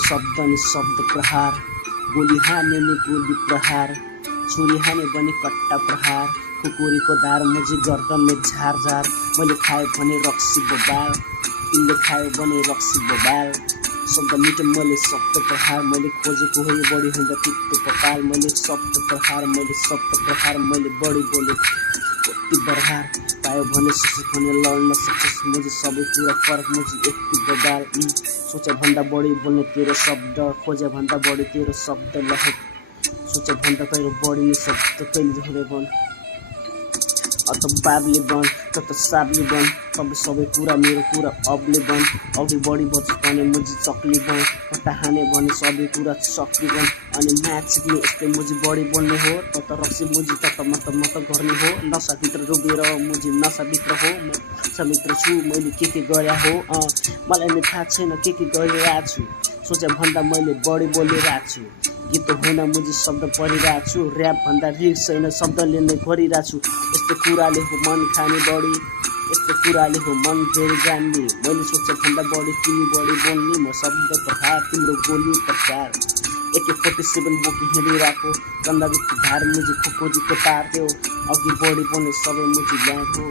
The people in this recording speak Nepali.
शब्द नि शब्द प्रहार, गोली हाने नि गोली प्रहार, छुरी हाने बने कट्टा प्रहार, कुकुरीको धार मुझी गर्दन में झार झार। मैले खायो भने रक्सी बबाल, तिमीले खायो भने रक्सी बबाल। शब्द मिठो मैले शब्द प्रहार, मैले खोजेको हो बढी हुँदा तितो पकाल। मैले शब्द प्रहार, मैले शब्द प्रहार, मैले बढी बोले कति बरहार। पायो भने सोचे भने लड्न सक्छस्, मुझे सबै कुरा फरक मुझे यति बबाल। सोचे भन्दा बढी बोल्ने तेरो शब्द, खोजे भन्दा बढी तेरो शब्द लहक, सोचे भन्दा कहिले बढी नै शब्द कहिले हुँदै बन। अत बाबले बन त साबले बन, तब सबै कुरा मेरो कुरा अबले बन। अघि बढी बच्छु भने मुझी चक्ली बन, कट्टा हाने भने सबै कुरा सक्ली बन। अनि म्याच सिक्ने यस्तै मुझी बढी बोल्ने हो, त रक्सी मुझी त मत गर्ने हो। नसाभित्र डुबेर मुझी नसाभित्र हो, म नसाभित्र छु मैले के गरे हो। मलाई नै थाहा छैन के गरिरहेको छु, सोचे भन्दा मैले बढी बोलिरहेको छु। गीत होइन मुझी शब्द पढिरहेको छु, ऱ्याप भन्दा रिक्स छैन शब्दले नै गरिरहेको छु। यस्तो कुराले हो मन खाने बढी, यस्तो कुराले हो मन फेरि जान्ने। मैले सोचे भन्दा बढी तिमी बढी बोल्ने, म शब्द प्रहार तिम्रो गोली प्रचार। AK-47 बोकी हिँडिरहेको, गन्दादेखि धार मुझी खोजीको तार थियो। अघि बढी बोल्ने सबै मुझी ल्याएको।